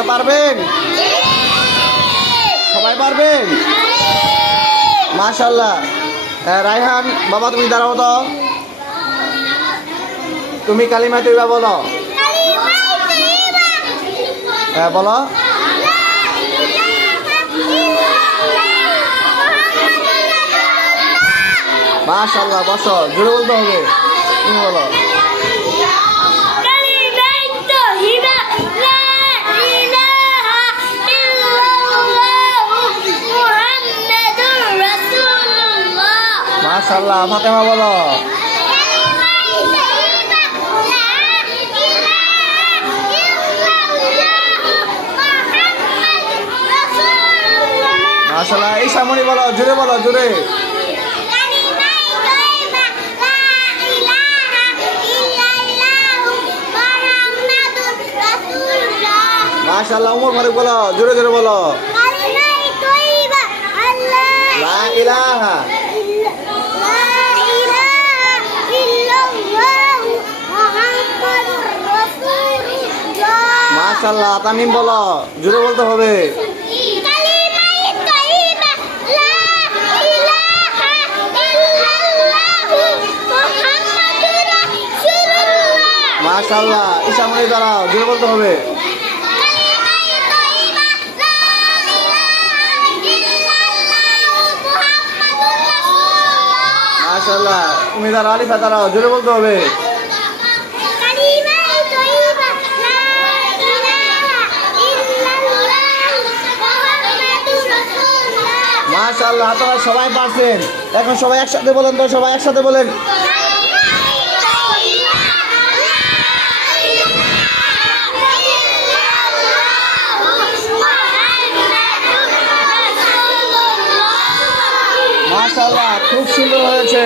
আপনারা পারবেন? সবাই পারবেন? মাশাআল্লাহ। রায়হান বাবা তুমি দাঁড়াও তো, তুমি কালিমা তৈবা বলো। হ্যাঁ বলো। মাশাআল্লাহ, বসো, জোরে বলতে হবে। তুমি বলো। মাশাআল্লাহ, ফাতেমা বলো। মাশাআল্লাহ, এই সামনে বলো, জোরে বলো, জোরে। মাশাআল্লাহ, উমর ফারুক বলো, জোরে জোরে বলো। লা ইলাহা মাশাআল্লাহ, তামিম বলো, জোরে বলতে হবে। মাশাআল্লাহ, ইসামনি দাঁড়াও, জোরে বলতে হবে। মাশাআল্লাহ, তুমি দাঁড়াও, আলিফা দাঁড়াও, জোরে বলতে হবে। মাশাআল্লাহ, আপনারা সবাই পারছেন। এখন সবাই একসাথে বলেন তো, সবাই একসাথে বলেন। মাশাআল্লাহ, খুব সুন্দর হয়েছে।